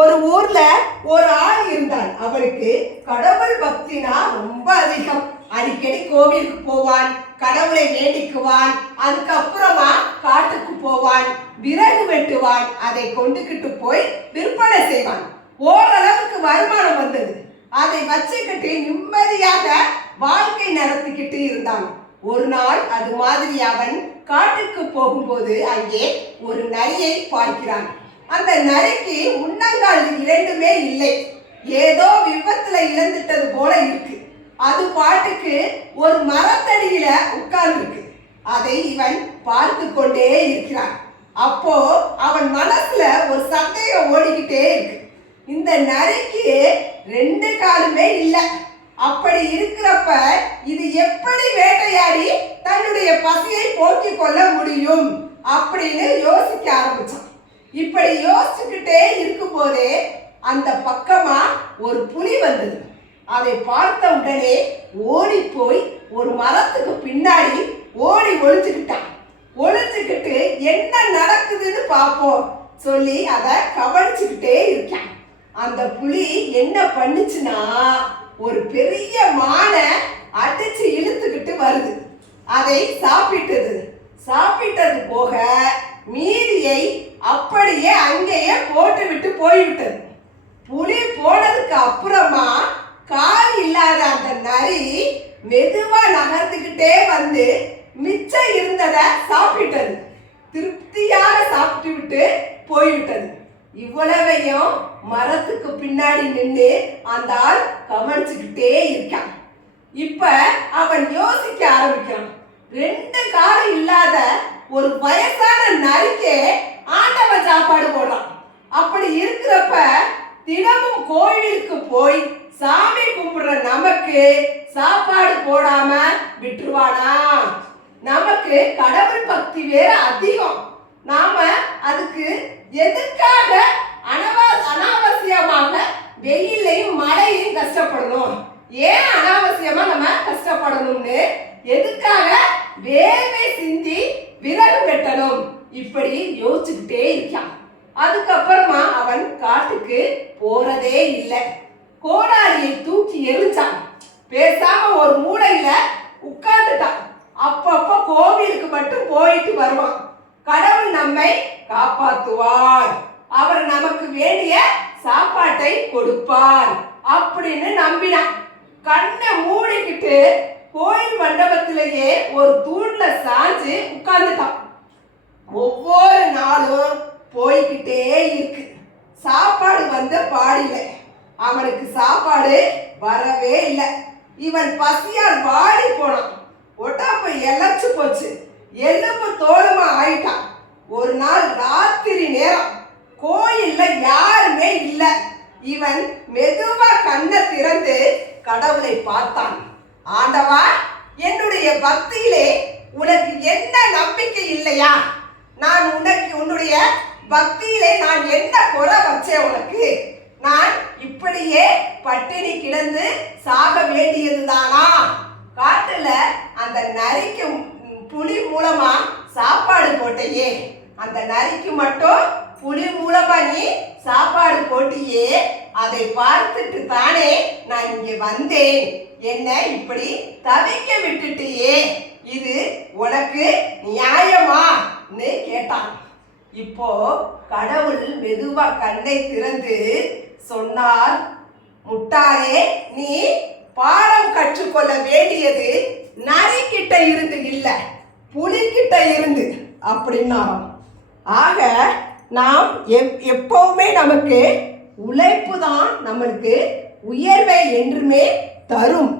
ஒரு ஊர்ல ஒரு ஆள் இருந்தான். அவனுக்கு கடவுள் பக்தினா ரொம்ப அதிகம். அடிக்கடி கோவிலுக்கு போவான், கடவுளை வேண்டிக்குவான். அதுக்கப்புறமா காட்டுக்கு போவான், விறகு வெட்டுவான், அதை கொண்டுகிட்டு போய் விற்பனை செய்வான். ஓரளவுக்கு வருமானம் வந்தது. அதை வச்சுக்கிட்டு நிம்மதியாக வாழ்க்கை நடத்திக்கிட்டு இருந்தான். ஒரு நாள் அது மாதிரி அவன் காட்டுக்கு போகும்போது அங்கே ஒரு நரியை பார்க்கிறான். அந்த நரிக்கு முன்னங்கால் இரண்டுமே இல்லை. ஏதோ விபத்துல இழந்துட்டது போல இருக்கு. அது பாட்டுக்கு ஒரு மரத்தடியில உட்கார்ந்துருக்கு. அதை இவன் பார்த்து கொண்டே இருக்கிறான். அப்போ அவன் மனசுல ஒரு சந்தேகம் ஓடிக்கிட்டே இருக்கு. இந்த நரிக்கு ரெண்டு காலுமே இல்லை. அப்படி இருக்கிறப்ப இது எப்படி வேட்டையாடி தன்னுடைய பசியை போக்கிக் கொள்ள முடியும் அப்படின்னு யோசிக்க ஆரம்பிச்சான். இப்படி யோசிச்சுக்கிட்டே இருக்கும் போதே அந்த பக்கமா ஒரு புலி வந்தது. அதை பார்த்த உடனே ஓடி போய் ஒரு மரத்துக்கு பின்னாடி ஓடி ஒளிஞ்சுக்கிட்டான். ஒளிஞ்சுக்கிட்டு என்ன நடக்குதுன்னு பார்ப்போம் சொல்லி அதை கவனிச்சுக்கிட்டே இருக்கான். அந்த புலி என்ன பண்ணுச்சுன்னா ஒரு பெரிய மானை அடிச்சு இழுத்துக்கிட்டு வருது. அதை சாப்பிட்டது போக மீதியை அப்படியே அங்கேயே போட்டு விட்டு போய்விட்டது. புலி போனதுக்கு அப்புறமா கால் இல்லாத அந்த நரி மெதுவா நகர்ந்துக்கிட்டே வந்து மிச்சம் இருந்ததை சாப்பிட்டது. திருப்தியாக சாப்பிட்டு விட்டு போய்விட்டது. இவ்வளவையும் மரத்துக்கு பின்னாடி நின்று அந்த ஆள் கவனிச்சுக்கிட்டே இருக்கான். இப்ப அவன் யோசிக்க ஆரம்பிக்கிறான். ரெண்டு காலம் இல்லாத ஒரு வயசான நரிக்கே ஆண்டவன் சாப்பாடு போடுறான். அப்படி இருக்கிறப்ப தினமும் கோயிலுக்கு போய் சாமி கும்பிடுற நமக்கு சாப்பாடு போடாம விட்டுருவானா? நமக்கு கடவுள் பக்தி வேற அதிகம். நாம அதுக்கு எதுக்காக அனாவசியமாக வெயிலையும் மழையும் கஷ்டப்படணும்? ஏன் அனாவசியமா நம்ம கஷ்டப்படணும்னு எதுக்காக வேர்வை சிந்தி விறகு வெட்டணும்? இப்படி யோசிச்சுக்கிட்டே இருக்கான். அதுக்கப்புறமா அவன் காட்டுக்கு போறதே இல்லை. கோடாரியை தூக்கி எரிஞ்சான். பேசாம ஒரு மூலையில உட்கார்ந்துட்டான். அப்பப்ப கோவிலுக்கு மட்டும் போயிட்டு வருவான். கடவுள் நம்மை காப்பாற்றுவார், அவர் நமக்கு வேண்டிய சாப்பாட்டை கொடுப்பார் அப்படின்னு நம்பினான். கண்ணை மூடிக்கிட்டு கோயில் மண்டபத்திலேயே ஒரு தூண்ல சாஞ்சு உட்கார்ந்துட்டான். ஒவ்வொரு நாளும் போய்கிட்டே இருக்கு. சாப்பாடு வந்த பாடில்ல. அவனுக்கு சாப்பாடு வரவே இல்லை. இவன் பசியால் வாடி போனான். உடம்பு இழைச்சு போச்சு. எலும்பு தோலுமா ஆயிட்டான். ஒரு நாள் ராத்திரி நேரம் கோயில்ல யாருமே இல்லை. இவன் மெதுவா கண்ணை திறந்து கடவுளை பார்த்தான். ஆண்டவா, என்னுடைய பக்தியிலே உனக்கு என்ன நம்பிக்கை இல்லையா? நான் உன்னுடைய பக்தியிலே நான் என்ன குறை வச்சேன் உனக்கு? நான் இப்படியே பட்டினி கிடந்து சாக வேண்டியதுதானா? காட்டுல அந்த நரிக்கு புலி மூலமா சாப்பாடு போட்டையே, அந்த நரிக்கு மட்டும் புலி மூலமா நீ சாப்பாடு போட்டியே, அதை பார்த்துட்டு தானே நான் இங்க வந்தேன். என்ன இப்படி தவிக்க விட்டுட்டியே, இது உனக்கு நியாயமான்னு கேட்டான். இப்போ கடவுள் மெதுவா கண்ணை திறந்து சொன்னார், முட்டாளே, நீ பாடம் கற்றுக்கொள்ள வேண்டியது நரிக்கிட்ட இருந்து இல்ல, புலிக்கிட்ட இருந்து அப்படின்னாராம். ஆக நாம் எப்பவுமே நமக்கு உழைப்பு தான் நம்மளுக்கு உயர்வை என்றுமே தரும்.